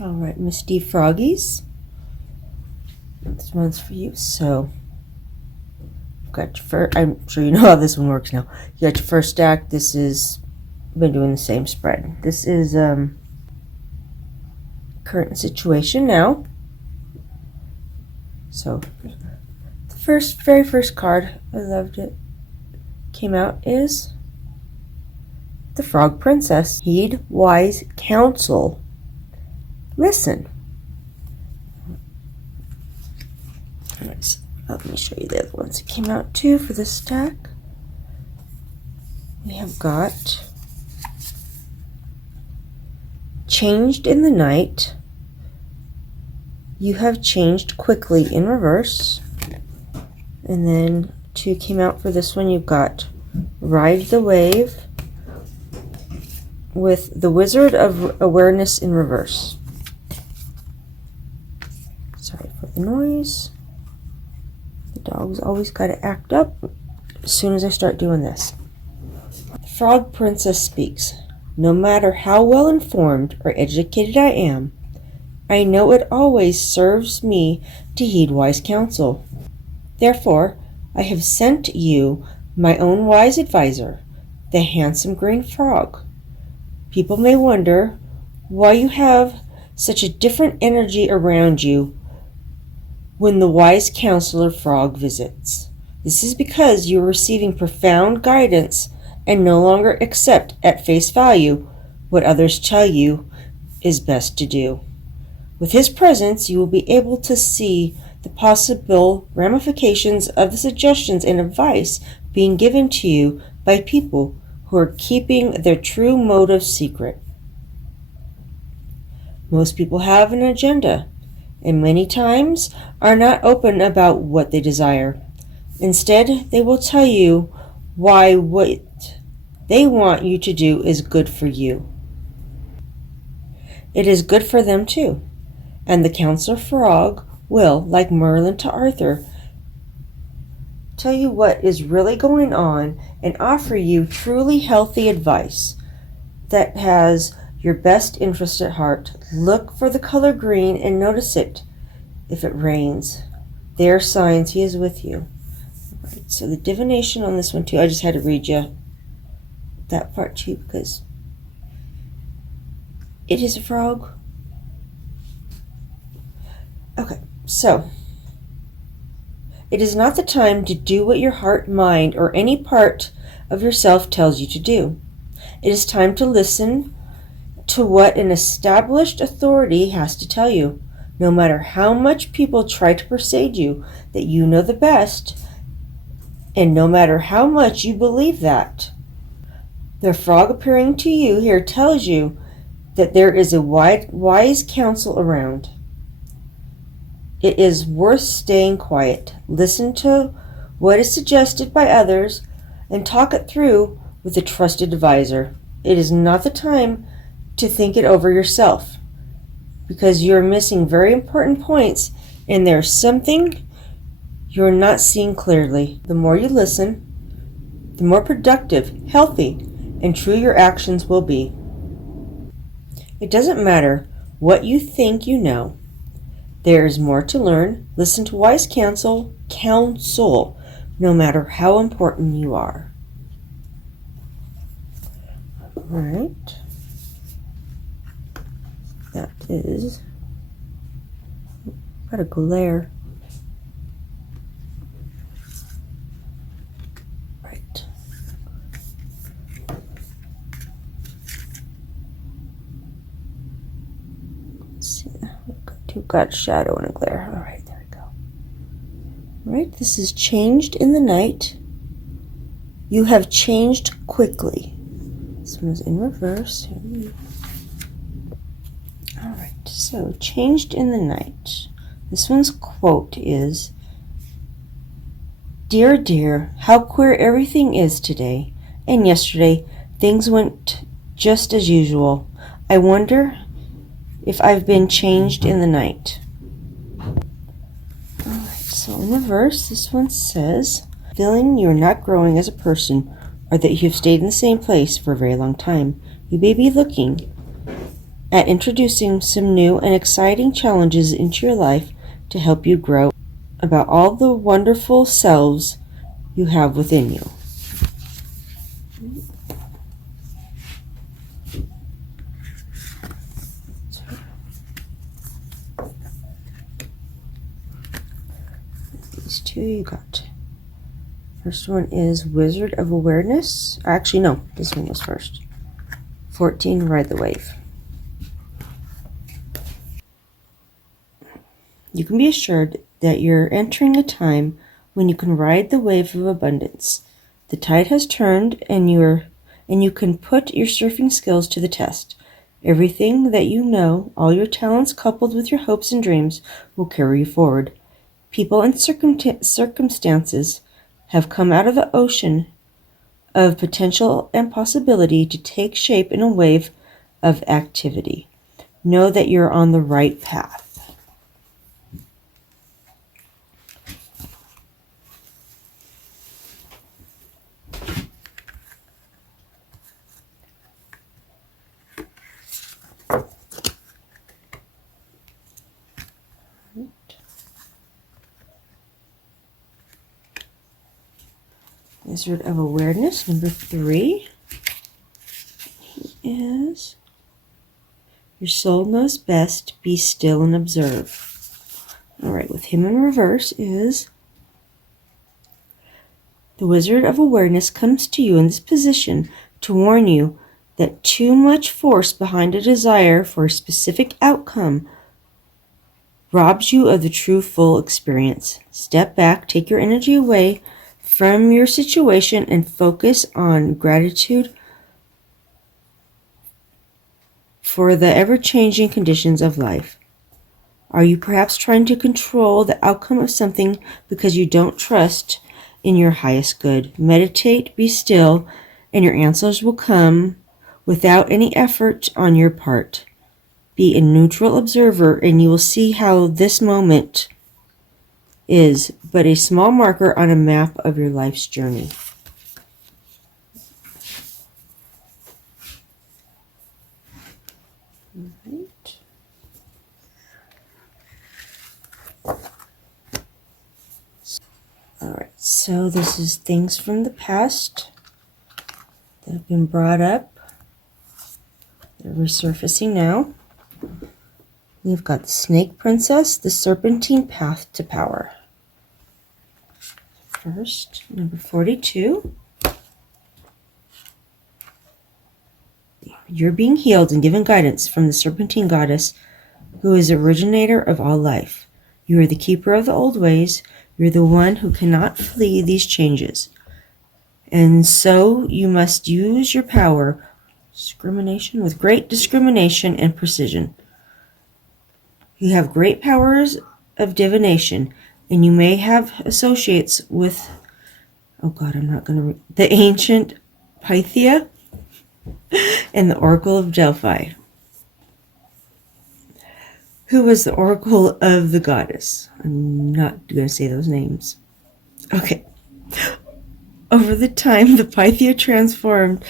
Alright, Miss D.Froggies. This one's for you. So, you've got your first, I'm sure you know how this one works now. You got your first stack. This is, been doing the same spread. This is current situation now. So, the very first card, I loved it, came out is the Frog Princess. Heed wise counsel. Listen. Alright, let me show you the other ones that came out too for this stack. We have got Changed in the Night. You have changed quickly in reverse. And then 2 came out for this one. You've got Ride the Wave with the Wizard of Awareness in reverse. Sorry for the noise. The dog's always got to act up as soon as I start doing this. The Frog Princess speaks. No matter how well informed or educated I am, I know it always serves me to heed wise counsel. Therefore, I have sent you my own wise advisor, the handsome green frog. People may wonder why you have such a different energy around you when the wise counselor frog visits. This is because you are receiving profound guidance and no longer accept at face value what others tell you is best to do. With his presence, you will be able to see the possible ramifications of the suggestions and advice being given to you by people who are keeping their true motives secret. Most people have an agenda, and many times are not open about what they desire. Instead, they will tell you why what they want you to do is good for you. It is good for them too, and the Counselor Frog will, like Merlin to Arthur, tell you what is really going on and offer you truly healthy advice that has your best interest at heart. Look for the color green and notice it. If it rains, they are signs he is with you. Right, so the divination on this one too, I just had to read you that part too because it is a frog. Okay, so it is not the time to do what your heart, mind, or any part of yourself tells you to do. It is time to listen to what an established authority has to tell you. No matter how much people try to persuade you that you know the best, and no matter how much you believe that, the frog appearing to you here tells you that there is a wise counsel around. It is worth staying quiet. Listen to what is suggested by others and talk it through with a trusted advisor. It is not the time to think it over yourself because you're missing very important points and there's something you're not seeing clearly. The more you listen, the more productive, healthy, and true your actions will be. It doesn't matter what you think you know. There is more to learn. Listen to wise counsel, no matter how important you are. All right. That is, got a glare. Right. Let's see. We've got shadow and a glare. All right, there we go. All right, this is Changed in the Night. You have changed quickly. This one is in reverse. All right, so Changed in the Night. This one's quote is, "Dear, dear, how queer everything is today. And yesterday, things went just as usual. I wonder if I've been changed in the night." All right, so in the verse, this one says, "Feeling you're not growing as a person or that you've stayed in the same place for a very long time, you may be looking at introducing some new and exciting challenges into your life to help you grow about all the wonderful selves you have within you. These two you got. First one is Wizard of Awareness. Actually, no, this one was first. 14, Ride the Wave. You can be assured that you're entering a time when you can ride the wave of abundance. The tide has turned and you can put your surfing skills to the test. Everything that you know, all your talents coupled with your hopes and dreams, will carry you forward. People and circumstances have come out of the ocean of potential and possibility to take shape in a wave of activity. Know that you're on the right path. Wizard of Awareness, number 3, is Your Soul Knows Best, Be Still and Observe. Alright, with him in reverse is the Wizard of Awareness comes to you in this position to warn you that too much force behind a desire for a specific outcome robs you of the true full experience. Step back, take your energy away from your situation and focus on gratitude for the ever-changing conditions of life. Are you perhaps trying to control the outcome of something because you don't trust in your highest good? Meditate, be still, and your answers will come without any effort on your part. Be a neutral observer and you will see how this moment is but a small marker on a map of your life's journey. Alright, so this is things from the past that have been brought up. They're resurfacing now. We've got the Snake Princess, the Serpentine Path to Power. First, number 42. You're being healed and given guidance from the Serpentine Goddess, who is the originator of all life. You are the keeper of the old ways. You're the one who cannot flee these changes. And so you must use your power, with great discrimination and precision. You have great powers of divination, and you may have associates with, the ancient Pythia and the Oracle of Delphi. Who was the Oracle of the Goddess? I'm not going to say those names. Okay. Over the time, the Pythia transformed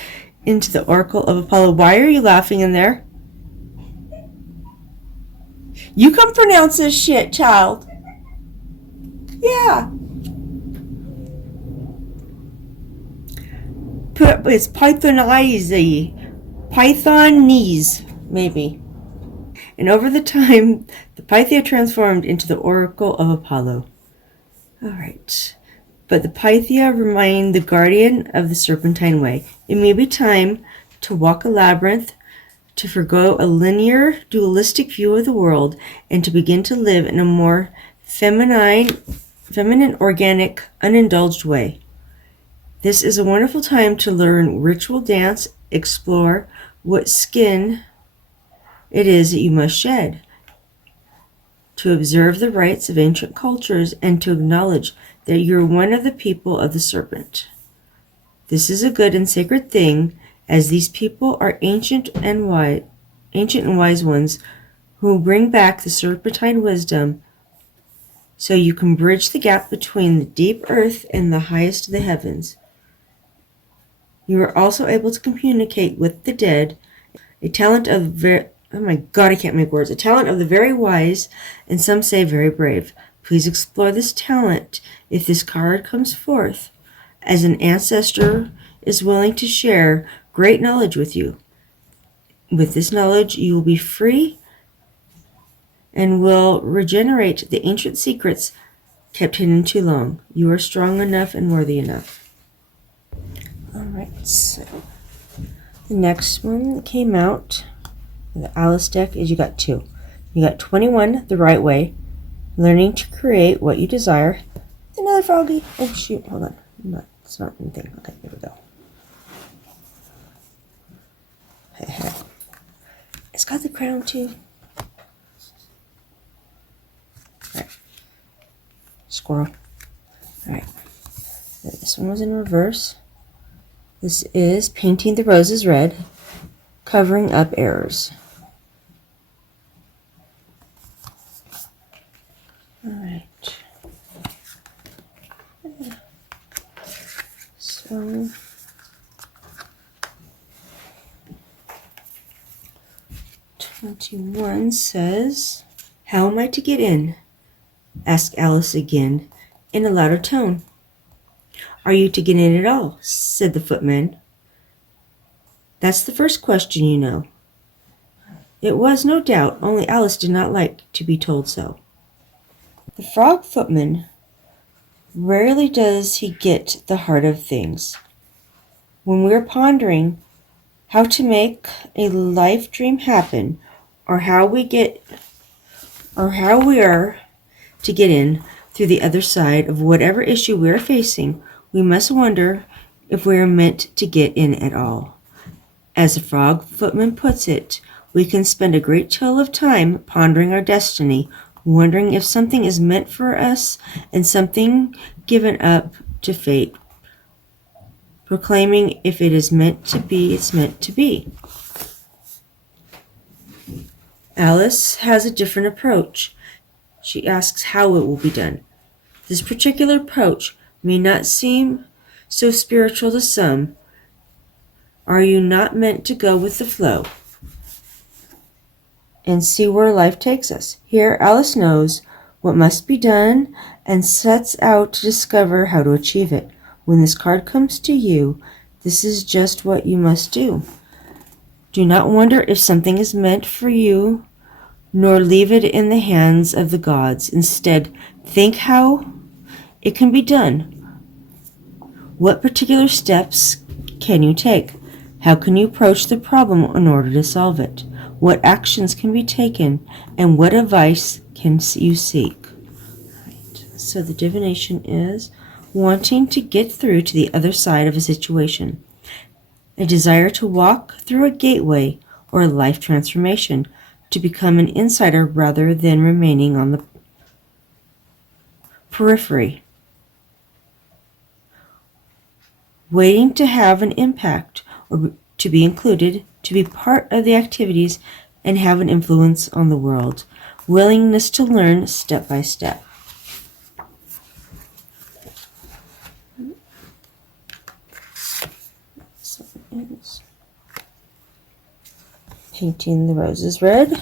into the Oracle of Apollo. Why are you laughing in there? You can pronounce this shit, child. Yeah. It's Pythonese, maybe. And over the time, the Pythia transformed into the Oracle of Apollo. Alright. But the Pythia remained the guardian of the Serpentine Way. It may be time to walk a labyrinth, to forgo a linear, dualistic view of the world, and to begin to live in a more feminine, organic, unindulged way. This is a wonderful time to learn ritual dance, explore what skin it is that you must shed, to observe the rites of ancient cultures, and to acknowledge that you're one of the people of the serpent. This is a good and sacred thing, as these people are ancient and wise ones who bring back the serpentine wisdom, so you can bridge the gap between the deep earth and the highest of the heavens. You are also able to communicate with the dead, a talent of Oh my god, I can't make words. A talent of the very wise, and some say very brave. Please explore this talent if this card comes forth, as an ancestor is willing to share great knowledge with you. With this knowledge, you will be free and will regenerate the ancient secrets kept hidden too long. You are strong enough and worthy enough. Alright, so the next one that came out, the Alice deck, is you got 2. You got 21, the right way, learning to create what you desire. Another froggy. Oh shoot, hold on. It's not anything. Okay, here we go. It's got the crown too. Alright. Squirrel. Alright. This one was in reverse. This is painting the roses red, covering up errors. Alright. So 21 says, "How am I to get in?" asked Alice again, in a louder tone. "Are you to get in at all?" said the footman. "That's the first question, you know." It was, no doubt, only Alice did not like to be told so. The frog footman, rarely does he get the heart of things. When we are pondering how to make a life dream happen, or how we are to get in through the other side of whatever issue we are facing, we must wonder if we are meant to get in at all. As the frog footman puts it, we can spend a great deal of time pondering our destiny, wondering if something is meant for us and something given up to fate, proclaiming if it is meant to be, it's meant to be. Alice has a different approach. She asks how it will be done. This particular approach may not seem so spiritual to some. Are you not meant to go with the flow and see where life takes us? Here Alice knows what must be done and sets out to discover how to achieve it. When this card comes to you, this is just what you must do. Do not wonder if something is meant for you, nor leave it in the hands of the gods. Instead, think how it can be done. What particular steps can you take? How can you approach the problem in order to solve it? What actions can be taken, and what advice can you seek? Right. So the divination is wanting to get through to the other side of a situation, a desire to walk through a gateway or a life transformation, to become an insider rather than remaining on the periphery, waiting to have an impact or to be included, to be part of the activities and have an influence on the world, willingness to learn step by step. So it is painting the roses red.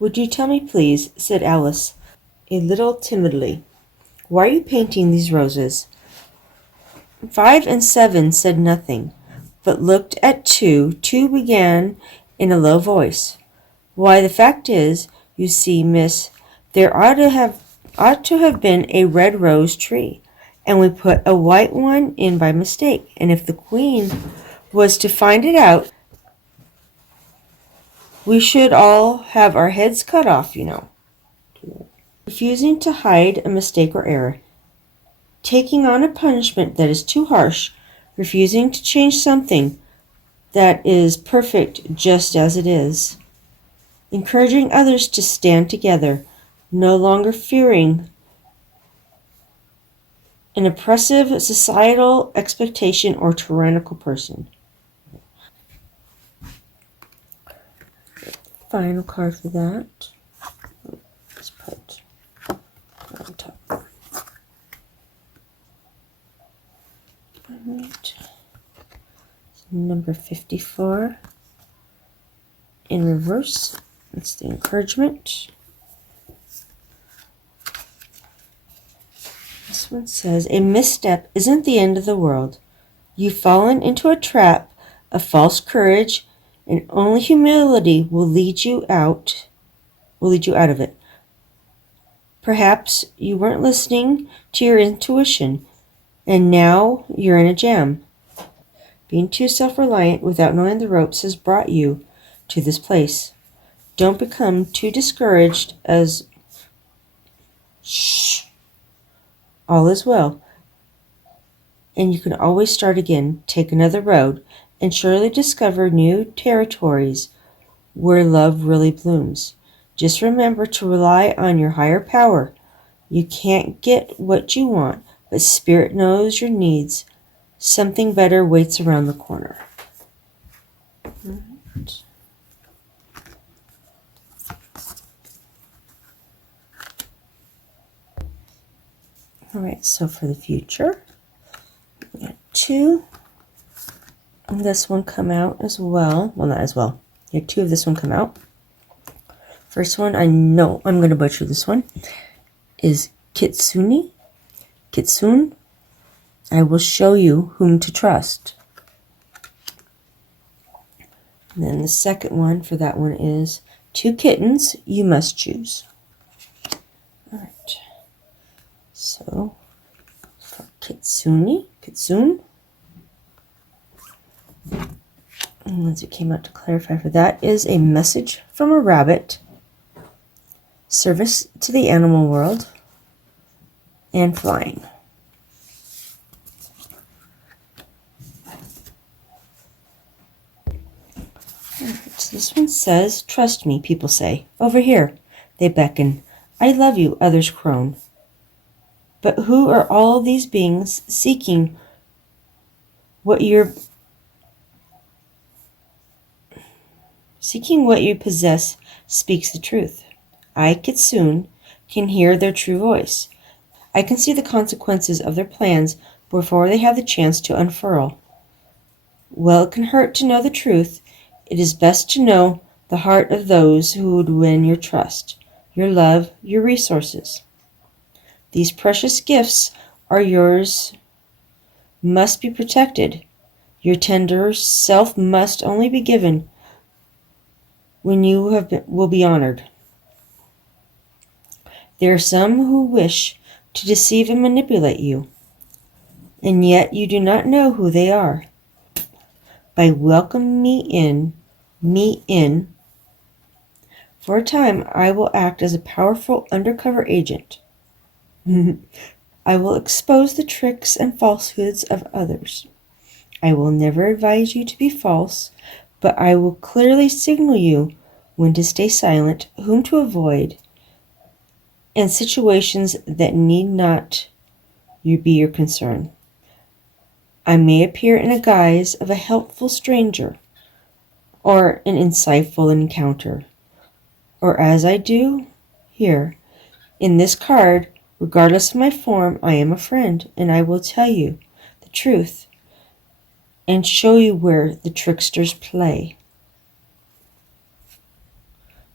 "Would you tell me, please," said Alice, a little timidly, "why are you painting these roses?" 5 and 7 said nothing, but looked at 2. 2 began in a low voice. "Why, the fact is, you see, miss, there ought to have been a red rose tree, and we put a white one in by mistake, and if the queen was to find it out, we should all have our heads cut off, you know." Refusing to hide a mistake or error, taking on a punishment that is too harsh, refusing to change something that is perfect just as it is, encouraging others to stand together, no longer fearing an oppressive societal expectation or tyrannical person. Final card for that. Let's put on top. Right. Number 54 in reverse. That's the encouragement. This one says, a misstep isn't the end of the world. You've fallen into a trap of false courage, and only humility will lead you out of it. Perhaps you weren't listening to your intuition, and now you're in a jam. Being too self-reliant without knowing the ropes has brought you to this place. Don't become too discouraged as all is well, and you can always start again, take another road, and surely discover new territories where love really blooms. Just remember to rely on your higher power. You can't get what you want, but Spirit knows your needs. Something better waits around the corner. Right. All right, so for the future, we got 2. And this one come out as well. Well, not as well. You have 2 of this one come out. First one, I know I'm going to butcher this one, is Kitsune. Kitsune. I will show you whom to trust. And then the second one for that one is 2 kittens you must choose. All right. So for Kitsune, and once it came out to clarify for that is a message from a rabbit, service to the animal world, and flying. So this one says, trust me, people say. Over here, they beckon. I love you, others crone. But who are all these beings seeking what you possess speaks the truth. I, Kitsune, can hear their true voice. I can see the consequences of their plans before they have the chance to unfurl. Well, it can hurt to know the truth. It is best to know the heart of those who would win your trust, your love, your resources. These precious gifts are yours, must be protected. Your tender self must only be given when you will be honored. There are some who wish to deceive and manipulate you, and yet you do not know who they are. By welcoming me in, for a time I will act as a powerful undercover agent. I will expose the tricks and falsehoods of others. I will never advise you to be false, but I will clearly signal you when to stay silent, whom to avoid, and situations that need not be your concern. I may appear in a guise of a helpful stranger, or an insightful encounter, or as I do here, in this card, regardless of my form, I am a friend, and I will tell you the truth and show you where the tricksters play.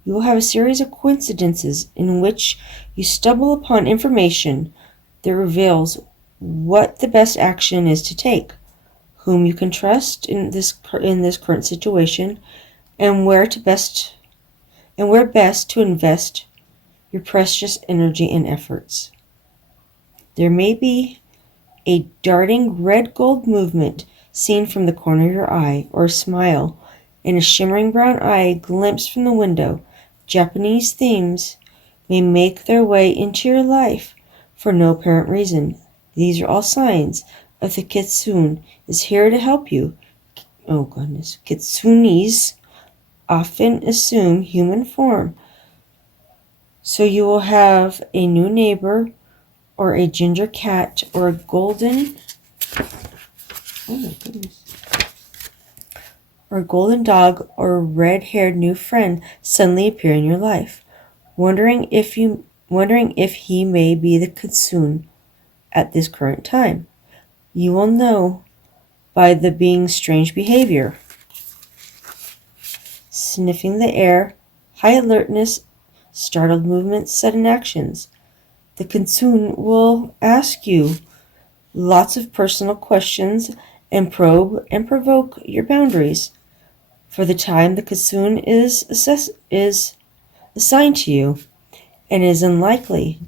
You will have a series of coincidences in which you stumble upon information that reveals what the best action is to take, whom you can trust in this current situation, and where best to invest your precious energy and efforts. There may be a darting red-gold movement seen from the corner of your eye, or a smile and a shimmering brown eye glimpsed from the window. Japanese themes may make their way into your life for no apparent reason. These are all signs of the Kitsune is here to help you. Oh goodness. Kitsunes often assume human form, so you will have a new neighbor, or a ginger cat, or a golden dog, or a red-haired new friend suddenly appear in your life, wondering if he may be the Kitsune at this current time. You will know by the being's strange behavior. Sniffing the air, high alertness, startled movements, sudden actions. The Kitsune will ask you lots of personal questions and probe and provoke your boundaries. For the time, the Kitsune is assigned to you, and it is unlikely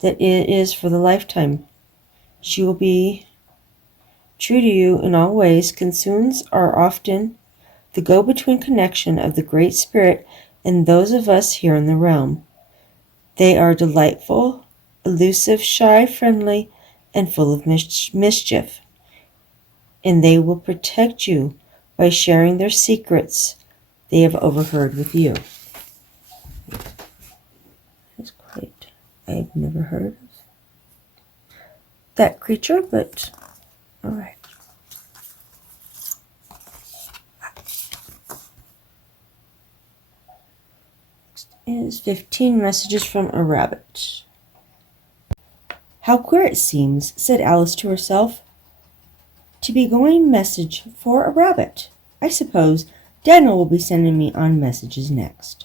that it is for the lifetime. She will be true to you in all ways. Kitsunes are often the go-between connection of the Great Spirit and those of us here in the realm. They are delightful, elusive, shy, friendly, and full of mischief. And they will protect you by sharing their secrets they have overheard with you. That's quite, I've never heard of that creature, but all right. Next is 15 messages from a rabbit. How queer it seems, said Alice to herself, to be going message for a rabbit. I suppose Daniel will be sending me on messages next.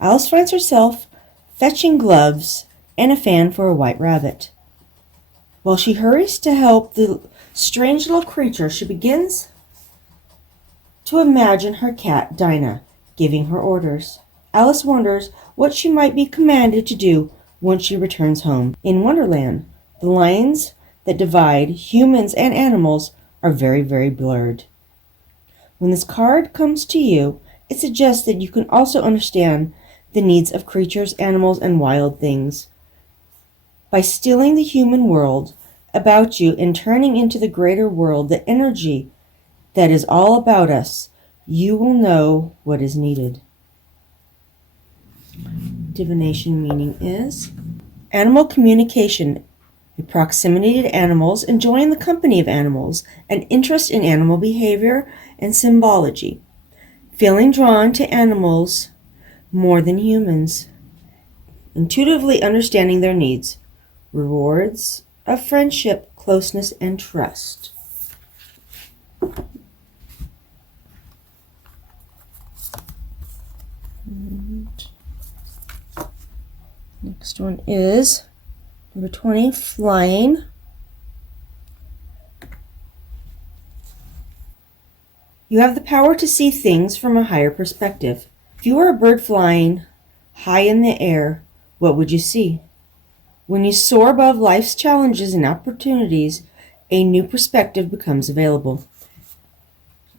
Alice finds herself fetching gloves and a fan for a white rabbit. While she hurries to help the strange little creature, she begins to imagine her cat, Dinah, giving her orders. Alice wonders what she might be commanded to do once she returns home. In Wonderland, the lines that divide humans and animals are very, very blurred. When this card comes to you, it suggests that you can also understand the needs of creatures, animals, and wild things. By stealing the human world about you and turning into the greater world the energy that is all about us, you will know what is needed. Divination meaning is animal communication, a proximity to animals, enjoying the company of animals, an interest in animal behavior and symbology, feeling drawn to animals more than humans, intuitively understanding their needs, rewards of friendship, closeness, and trust. And next one is number 20, flying. You have the power to see things from a higher perspective. If you were a bird flying high in the air, what would you see? When you soar above life's challenges and opportunities, a new perspective becomes available.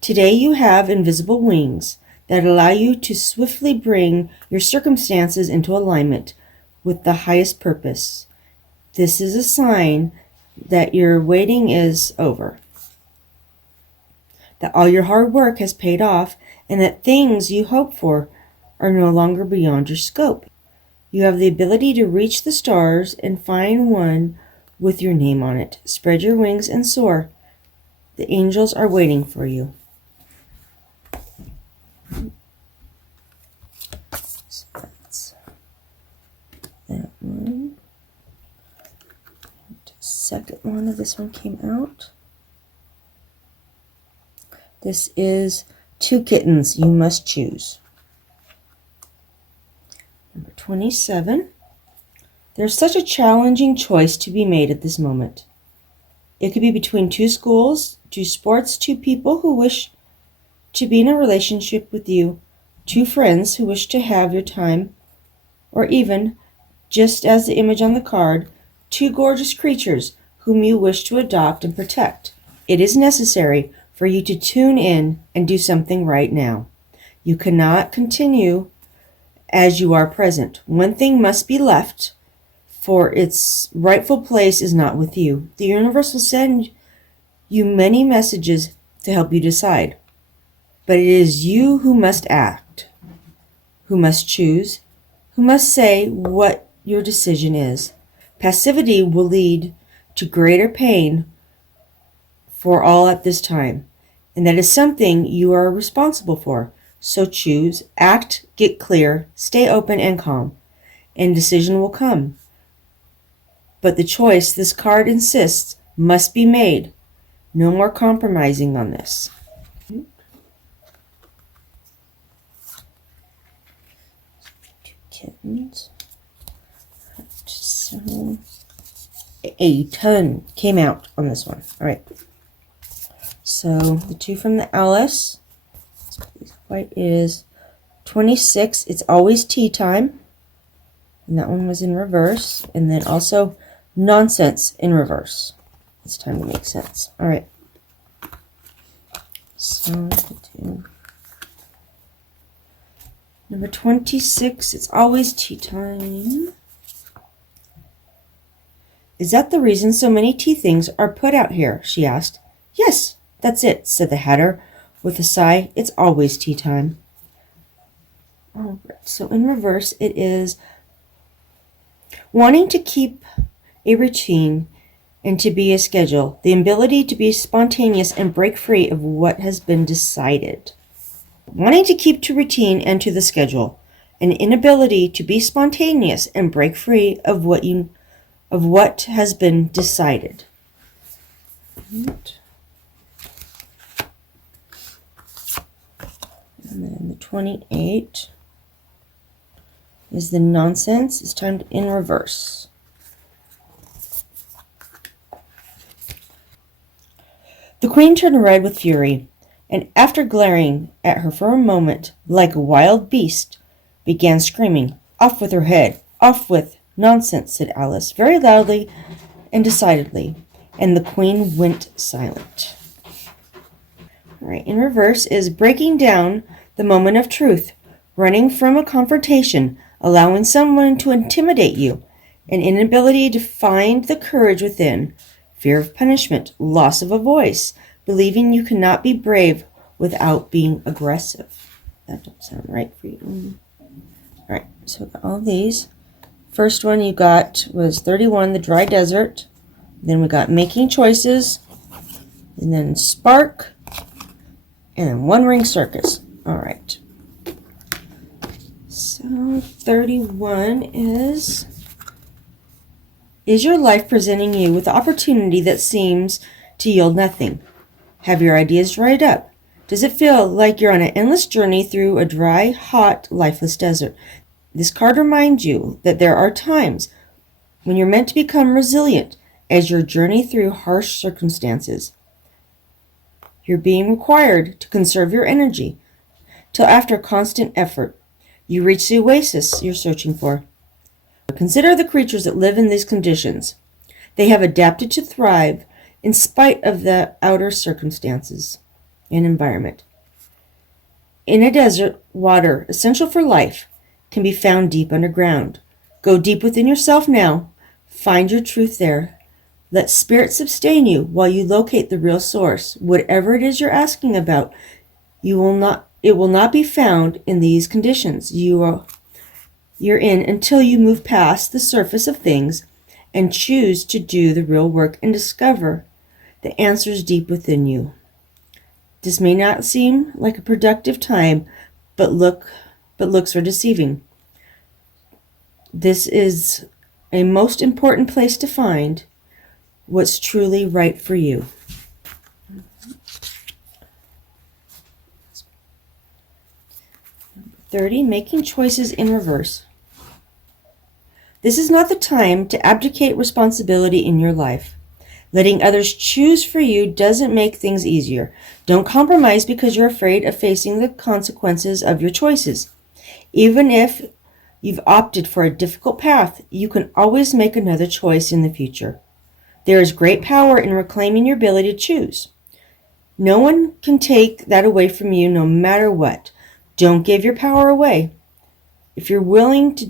Today you have invisible wings that allow you to swiftly bring your circumstances into alignment with the highest purpose. This is a sign that your waiting is over, that all your hard work has paid off, and that things you hoped for are no longer beyond your scope. You have the ability to reach the stars and find one with your name on it. Spread your wings and soar. The angels are waiting for you. So that's that one. Second one of this one came out. This is 2 kittens you must choose. Number 27. There's such a challenging choice to be made at this moment. It could be between 2 schools, 2 sports, 2 people who wish to be in a relationship with you, 2 friends who wish to have your time, or even, just as the image on the card, 2 gorgeous creatures whom you wish to adopt and protect. It is necessary for you to tune in and do something right now. You cannot continue as you are present. One thing must be left, for its rightful place is not with you. The universe will send you many messages to help you decide. But it is you who must act, who must choose, who must say what your decision is. Passivity will lead to greater pain for all at this time, and that is something you are responsible for. So choose, act, get clear, stay open and calm, and decision will come. But the choice this card insists must be made. No more compromising on this. Two kittens. So a ton came out on this one. All right. So the 2 from the Alice. White is 26. It's always tea time. And that one was in reverse. And then also nonsense in reverse. It's time to make sense. All right. So number 26. It's always tea time. Is that the reason so many tea things are put out here? She asked. Yes, that's it, said the Hatter with a sigh. It's always tea time. All right, so in reverse, it is wanting to keep a routine and to be a schedule, the ability to be spontaneous and break free of what has been decided. Wanting to keep to routine and to the schedule, an inability to be spontaneous and break free of what has been decided. And then the 28 is the nonsense. It's time in reverse. The Queen turned red with fury, and after glaring at her for a moment like a wild beast, began screaming, "Off with her head! Off with nonsense," said Alice, very loudly and decidedly, and the Queen went silent. All right, in reverse is breaking down the moment of truth, running from a confrontation, allowing someone to intimidate you, an inability to find the courage within, fear of punishment, loss of a voice, believing you cannot be brave without being aggressive. That don't sound right for you. All right, so all these. First one you got was 31, the dry desert. Then we got making choices, and then spark, and then one ring circus. All right. So 31 is your life presenting you with opportunity that seems to yield nothing? Have your ideas dried up? Does it feel like you're on an endless journey through a dry, hot, lifeless desert? This card reminds you that there are times when you're meant to become resilient as you journey through harsh circumstances. You're being required to conserve your energy till after constant effort, you reach the oasis you're searching for. Consider the creatures that live in these conditions. They have adapted to thrive in spite of the outer circumstances and environment. In a desert, water, essential for life, can be found deep underground. Go deep within yourself now. Find your truth there. Let spirit sustain you while you locate the real source. Whatever it is you're asking about, it will not be found in these conditions you're in until you move past the surface of things and choose to do the real work and discover the answers deep within you. This may not seem like a productive time, but looks are deceiving. This is a most important place to find what's truly right for you. Number 30, making choices in reverse. This is not the time to abdicate responsibility in your life. Letting others choose for you doesn't make things easier. Don't compromise because you're afraid of facing the consequences of your choices. Even if you've opted for a difficult path, you can always make another choice in the future. There is great power in reclaiming your ability to choose. No one can take that away from you no matter what. Don't give your power away. If you are willing to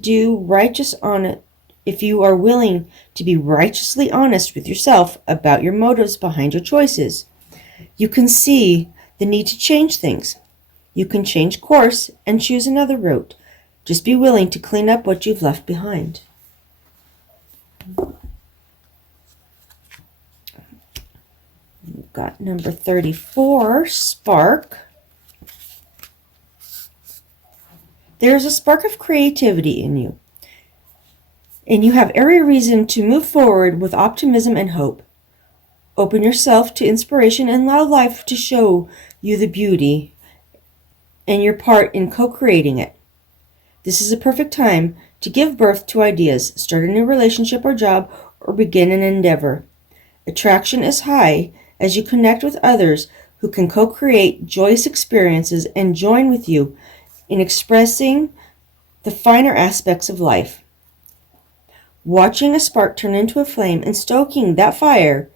be righteously honest with yourself about your motives behind your choices, you can see the need to change things. You can change course and choose another route. Just be willing to clean up what you've left behind. We've got number 34, spark. There is a spark of creativity in you. and you have every reason to move forward with optimism and hope. Open yourself to inspiration and allow life to show you the beauty and your part in co-creating it. This is a perfect time to give birth to ideas, start a new relationship or job, or begin an endeavor. Attraction is high as you connect with others who can co-create joyous experiences and join with you in expressing the finer aspects of life. Watching a spark turn into a flame and stoking that fire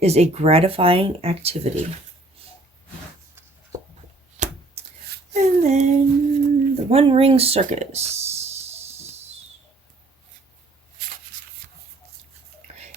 is a gratifying activity. And then the One Ring Circus.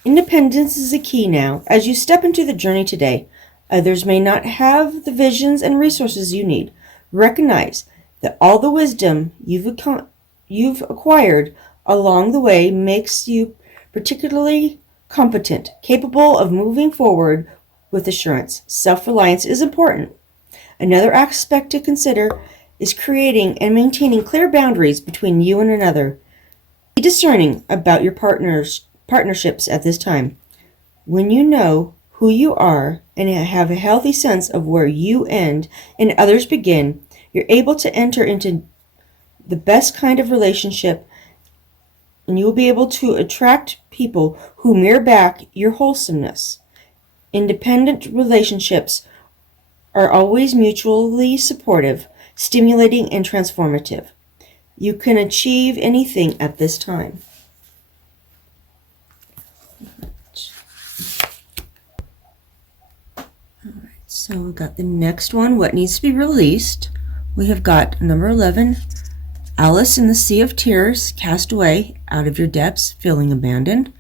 Independence is a key now. As you step into the journey today, others may not have the visions and resources you need. Recognize that all the wisdom you've acquired along the way makes you particularly competent, capable of moving forward with assurance. Self-reliance is important. Another aspect to consider is creating and maintaining clear boundaries between you and another. Be discerning about your partnerships at this time. When you know who you are and have a healthy sense of where you end and others begin, you're able to enter into the best kind of relationship, and you will be able to attract people who mirror back your wholesomeness. Independent relationships are always mutually supportive, stimulating, and transformative. You can achieve anything at this time. Alright, so we've got the next one, what needs to be released. We have got number 11, Alice in the Sea of Tears, cast away out of your depths, feeling abandoned.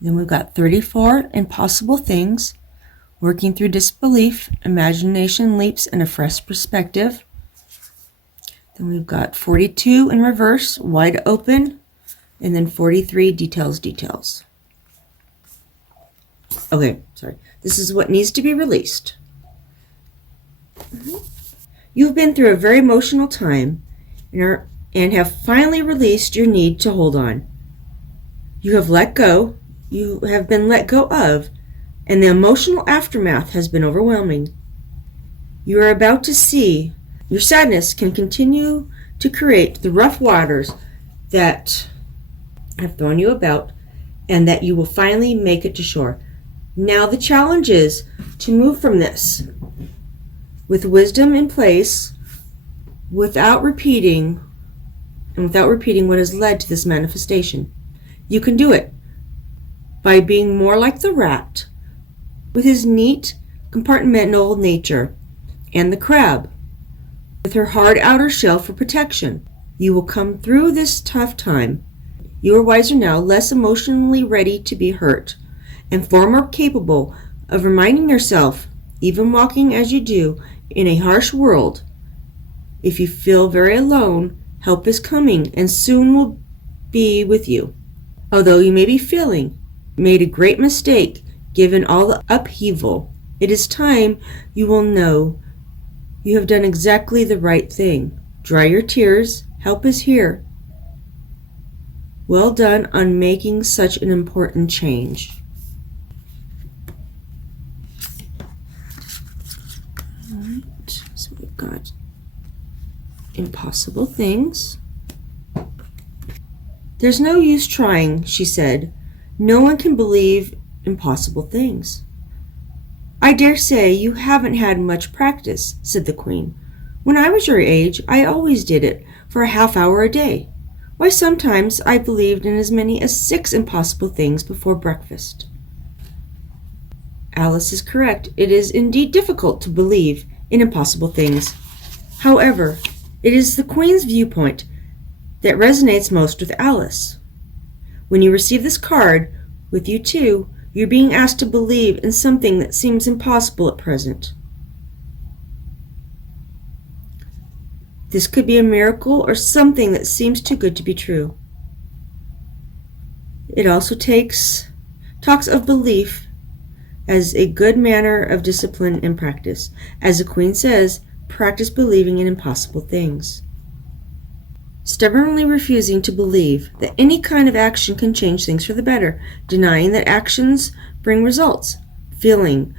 Then we've got 34, Impossible Things, working through disbelief, imagination leaps, and a fresh perspective. Then we've got 42 in reverse, wide open, and then 43, details. Okay, sorry. This is what needs to be released. You've been through a very emotional time and have finally released your need to hold on. You have let go, you have been let go of, and the emotional aftermath has been overwhelming. You are about to see your sadness can continue to create the rough waters that have thrown you about, and that you will finally make it to shore. Now the challenge is to move from this with wisdom in place, without repeating what has led to this manifestation. You can do it by being more like the rat with his neat compartmental nature, and the crab with her hard outer shell for protection. You will come through this tough time. You are wiser now, less emotionally ready to be hurt, and far more capable of reminding yourself, even walking as you do in a harsh world, if you feel very alone, help is coming and soon will be with you. Although you may be feeling made a great mistake given all the upheaval, it is time you will know you have done exactly the right thing. Dry your tears, help is here. Well done on making such an important change. Alright, so we've got Impossible Things. There's no use trying, she said. No one can believe impossible things. I dare say you haven't had much practice, said the Queen. When I was your age, I always did it for a half hour a day. Why, sometimes I believed in as many as 6 impossible things before breakfast. Alice is correct. It is indeed difficult to believe in impossible things. However, it is the Queen's viewpoint that resonates most with Alice. When you receive this card, with you too, you're being asked to believe in something that seems impossible at present. This could be a miracle or something that seems too good to be true. It also talks of belief as a good manner of discipline and practice. As the Queen says, practice believing in impossible things. stubbornly refusing to believe that any kind of action can change things for the better, denying that actions bring results, feeling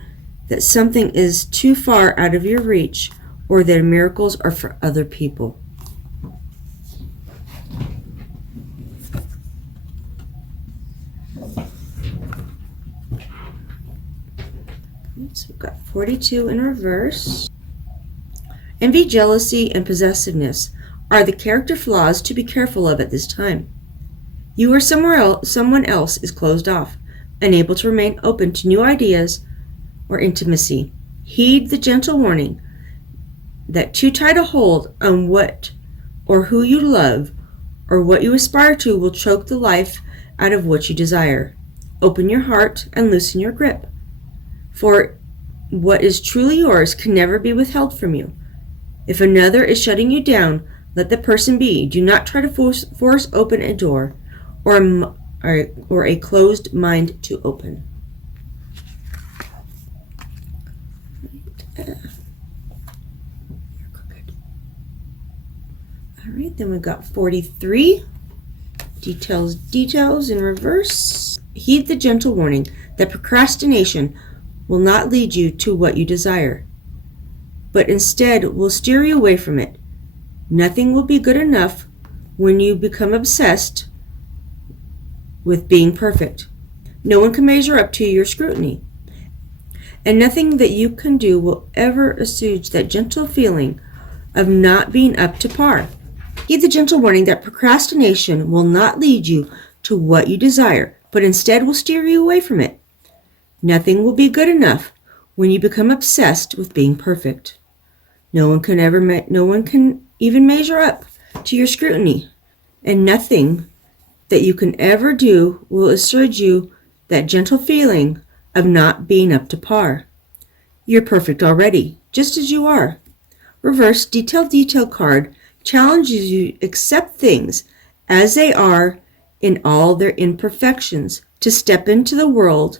that something is too far out of your reach, or that miracles are for other people. So we've got 42 in reverse. Envy, jealousy, and possessiveness are the character flaws to be careful of at this time. You or someone else is closed off, unable to remain open to new ideas or intimacy. Heed the gentle warning that too tight a hold on what or who you love or what you aspire to will choke the life out of what you desire. Open your heart and loosen your grip, for what is truly yours can never be withheld from you. If another is shutting you down, let the person be. Do not try to force open a door or a closed mind to open. All right, then we've got 43. Details in reverse. Heed the gentle warning that procrastination will not lead you to what you desire, but instead will steer you away from it. Nothing will be good enough when you become obsessed with being perfect. No one can measure up to your scrutiny, and nothing that you can do will ever assuage that gentle feeling of not being up to par. Heed the gentle warning that procrastination will not lead you to what you desire, but instead will steer you away from it. Nothing will be good enough when you become obsessed with being perfect. No one can even measure up to your scrutiny, and nothing that you can ever do will assuage you that gentle feeling of not being up to par. You're perfect already, just as you are. Reverse detail card challenges you to accept things as they are in all their imperfections, to step into the world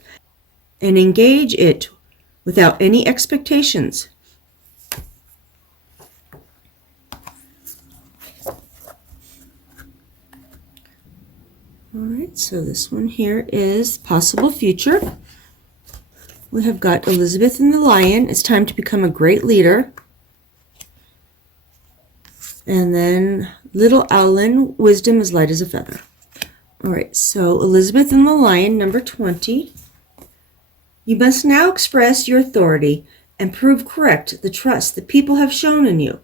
and engage it without any expectations. All right, so this one here is possible future. We have got Elizabeth and the Lion. It's time to become a great leader. And then Little Owlin, wisdom as light as a feather. All right, so Elizabeth and the Lion, number 20. You must now express your authority and prove correct the trust that people have shown in you.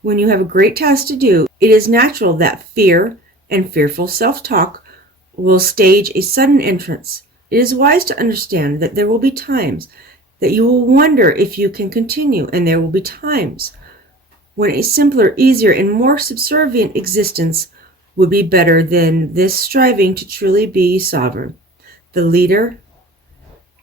When you have a great task to do, it is natural that fear and fearful self-talk will stage a sudden entrance. It is wise to understand that there will be times that you will wonder if you can continue, and there will be times when a simpler, easier, and more subservient existence would be better than this striving to truly be sovereign, the leader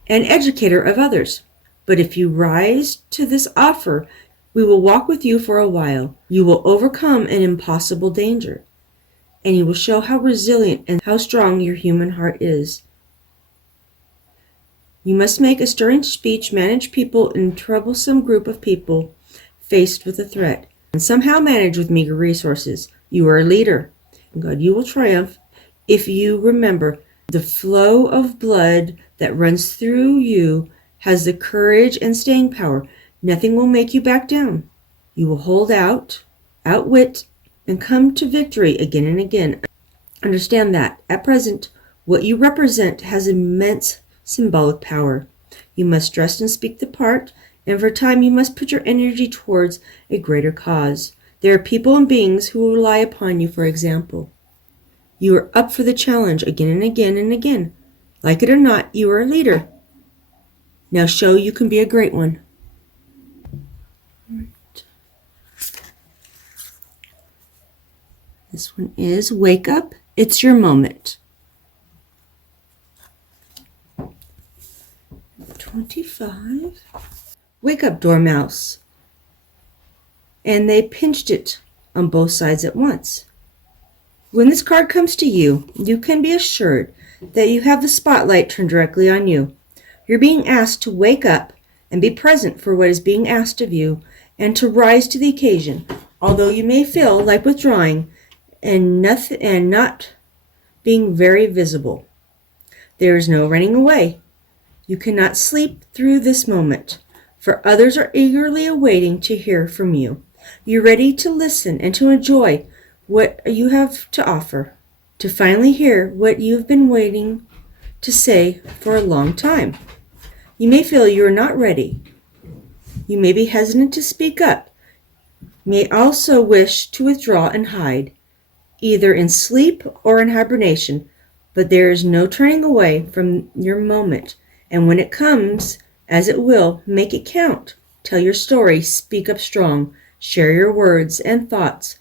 and educator of others. But if you rise to this offer, we will walk with you for a while. You will overcome an impossible danger, and you will show how resilient and how strong your human heart is. You must make a stirring speech, manage people in a troublesome group of people faced with a threat, and somehow manage with meager resources. You are a leader. God, you will triumph if you remember the flow of blood that runs through you has the courage and staying power. Nothing will make you back down. You will hold out, outwit, and come to victory again and again. Understand that, at present, what you represent has immense symbolic power. You must dress and speak the part, and for a time you must put your energy towards a greater cause. There are people and beings who will rely upon you for example. You are up for the challenge again and again and again. Like it or not, you are a leader. Now show you can be a great one. Right. This one is wake up. It's your moment. 25. Wake up, Dormouse. And they pinched it on both sides at once. When this card comes to you, you can be assured that you have the spotlight turned directly on you. You're being asked to wake up and be present for what is being asked of you and to rise to the occasion. Although you may feel like withdrawing, and not being very visible. There is no running away. You cannot sleep through this moment, for others are eagerly awaiting to hear from you. You're ready to listen and to enjoy what you have to offer, to finally hear what you've been waiting to say for a long time. You may feel you are not ready. You may be hesitant to speak up. You may also wish to withdraw and hide, either in sleep or in hibernation, but there is no turning away from your moment, and when it comes, as it will, make it count. Tell your story, speak up strong, share your words and thoughts.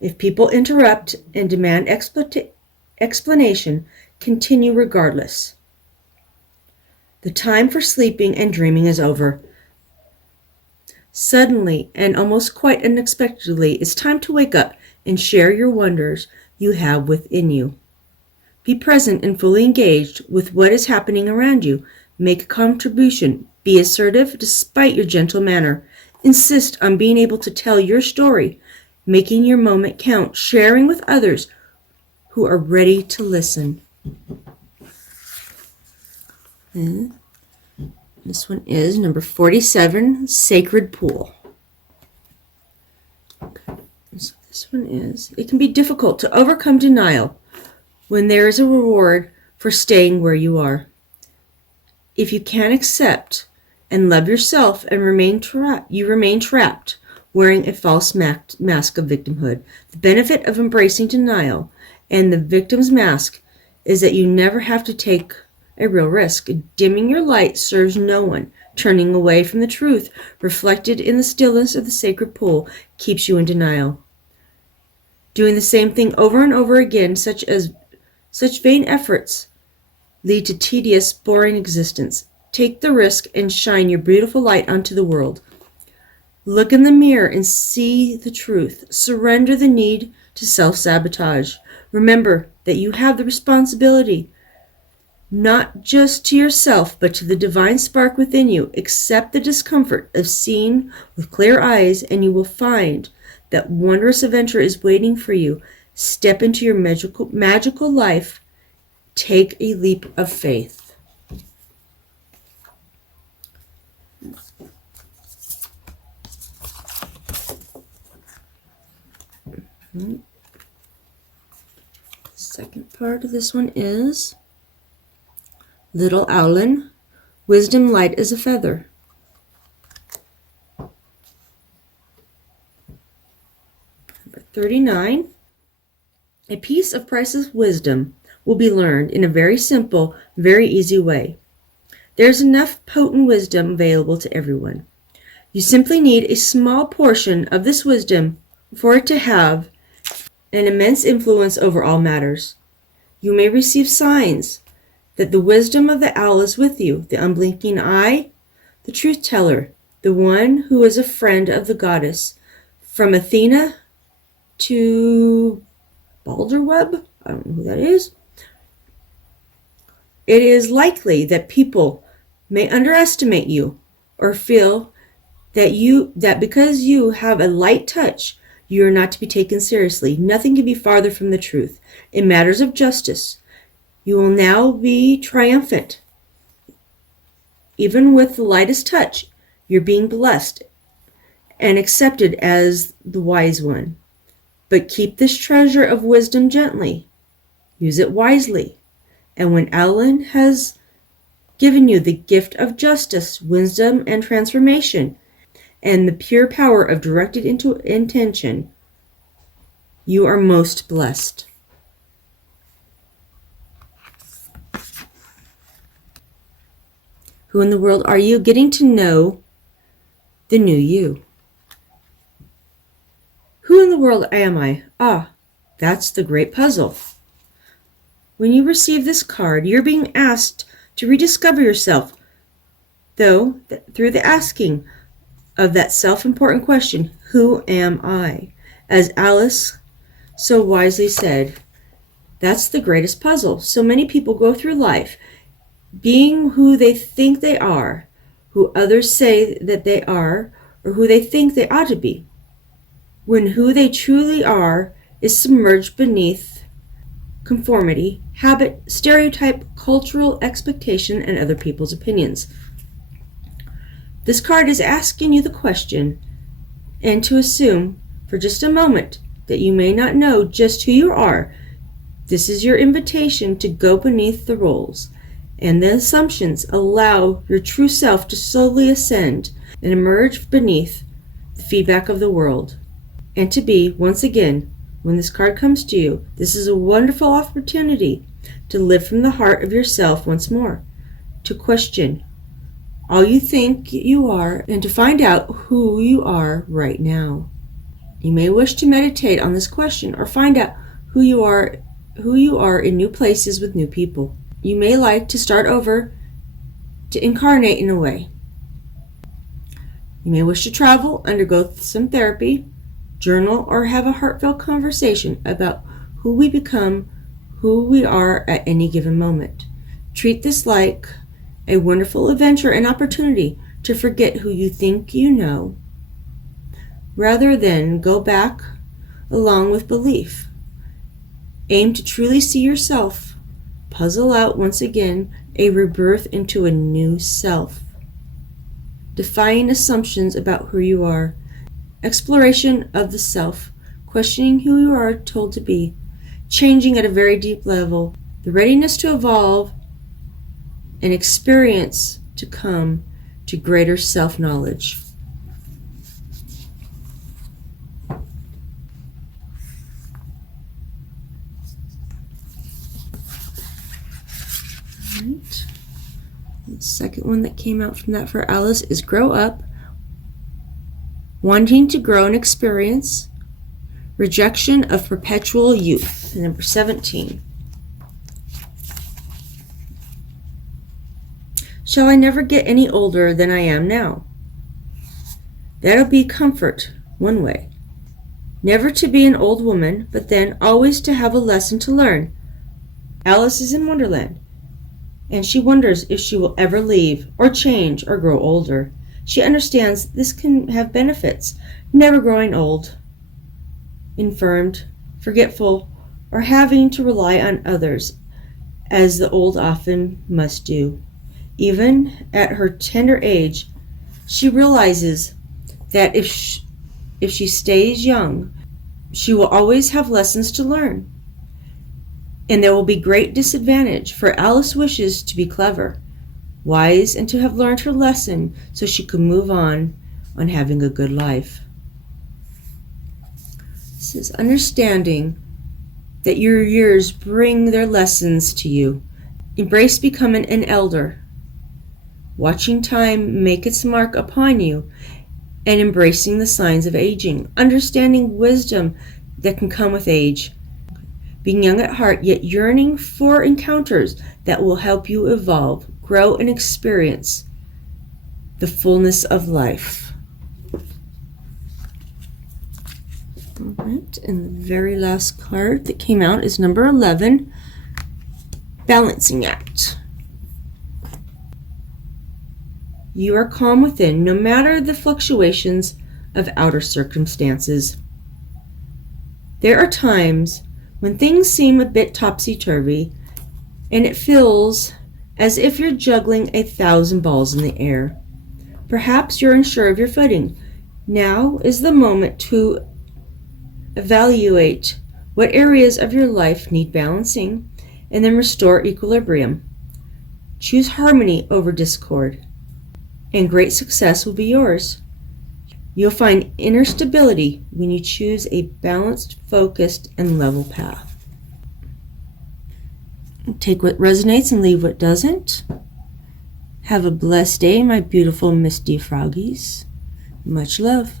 If people interrupt and demand explanation, continue regardless. The time for sleeping and dreaming is over. Suddenly, and almost quite unexpectedly, it's time to wake up and share your wonders you have within you. Be present and fully engaged with what is happening around you. Make a contribution. Be assertive despite your gentle manner. Insist on being able to tell your story, making your moment count, sharing with others who are ready to listen. And this one is number 47, Sacred Pool. Okay. So this one is, it can be difficult to overcome denial when there is a reward for staying where you are. If you can't accept and love yourself and remain trapped, wearing a false mask of victimhood. The benefit of embracing denial and the victim's mask is that you never have to take a real risk. Dimming your light serves no one. Turning away from the truth reflected in the stillness of the sacred pool keeps you in denial. Doing the same thing over and over again, such vain efforts, lead to tedious, boring existence. Take the risk and shine your beautiful light onto the world. Look in the mirror and see the truth. Surrender the need to self-sabotage. Remember that you have the responsibility, not just to yourself, but to the divine spark within you. Accept the discomfort of seeing with clear eyes, and you will find that wondrous adventure is waiting for you. Step into your magical life. Take a leap of faith. The second part of this one is Little Owlin, Wisdom Light as a Feather. Number 39. A piece of priceless wisdom will be learned in a very simple, very easy way. There's enough potent wisdom available to everyone. You simply need a small portion of this wisdom for it to have an immense influence over all matters. You may receive signs that the wisdom of the owl is with you, the unblinking eye, the truth teller, the one who is a friend of the goddess. From Athena to Balderweb, I don't know who that is. It is likely that people may underestimate you or feel that because you have a light touch, you are not to be taken seriously. Nothing can be farther from the truth. In matters of justice, you will now be triumphant. Even with the lightest touch, you're being blessed and accepted as the wise one. But keep this treasure of wisdom gently. Use it wisely. And when Alan has given you the gift of justice, wisdom, and transformation, and the pure power of directed intention, you are most blessed. Who in the world are you? Getting to know the new you. Who in the world am I? Ah, that's the great puzzle. When you receive this card, you're being asked to rediscover yourself, though, through the asking of that self-important question, who am I? As Alice so wisely said, that's the greatest puzzle. So many people go through life being who they think they are, who others say that they are, or who they think they ought to be, when who they truly are is submerged beneath conformity, habit, stereotype, cultural expectation, and other people's opinions. This card is asking you the question, and to assume for just a moment that you may not know just who you are. This is your invitation to go beneath the roles and the assumptions. Allow your true self to slowly ascend and emerge beneath the feedback of the world. And to be, once again, when this card comes to you, this is a wonderful opportunity to live from the heart of yourself once more, to question all you think you are, and to find out who you are right now. You may wish to meditate on this question or find out who you are in new places with new people. You may like to start over, to incarnate in a way. You may wish to travel, undergo some therapy, journal, or have a heartfelt conversation about who we become, who we are at any given moment. Treat this like a wonderful adventure and opportunity to forget who you think you know, rather than go back along with belief. Aim to truly see yourself, puzzle out once again a rebirth into a new self. Defying assumptions about who you are, exploration of the self, questioning who you are told to be, changing at a very deep level, the readiness to evolve, and experience to come to greater self-knowledge. Right. The second one that came out from that for Alice is grow up, wanting to grow and experience, rejection of perpetual youth. Number 17. Shall I never get any older than I am now? That'll be comfort, one way. Never to be an old woman, but then always to have a lesson to learn. Alice is in Wonderland, and she wonders if she will ever leave, or change, or grow older. She understands this can have benefits, never growing old, infirmed, forgetful, or having to rely on others, as the old often must do. Even at her tender age, she realizes that if she stays young, she will always have lessons to learn. And there will be great disadvantage, for Alice wishes to be clever, wise, and to have learned her lesson so she could move on having a good life. This is understanding that your years bring their lessons to you. Embrace becoming an elder, watching time make its mark upon you, and embracing the signs of aging, understanding wisdom that can come with age, being young at heart, yet yearning for encounters that will help you evolve, grow, and experience the fullness of life. All right, and the very last card that came out is number 11, Balancing Act. You are calm within, no matter the fluctuations of outer circumstances. There are times when things seem a bit topsy-turvy, and it feels as if you're juggling 1,000 balls in the air. Perhaps you're unsure of your footing. Now is the moment to evaluate what areas of your life need balancing, and then restore equilibrium. Choose harmony over discord, and great success will be yours. You'll find inner stability when you choose a balanced, focused, and level path. Take what resonates and leave what doesn't. Have a blessed day, my beautiful Miss D.Froggies. Much love.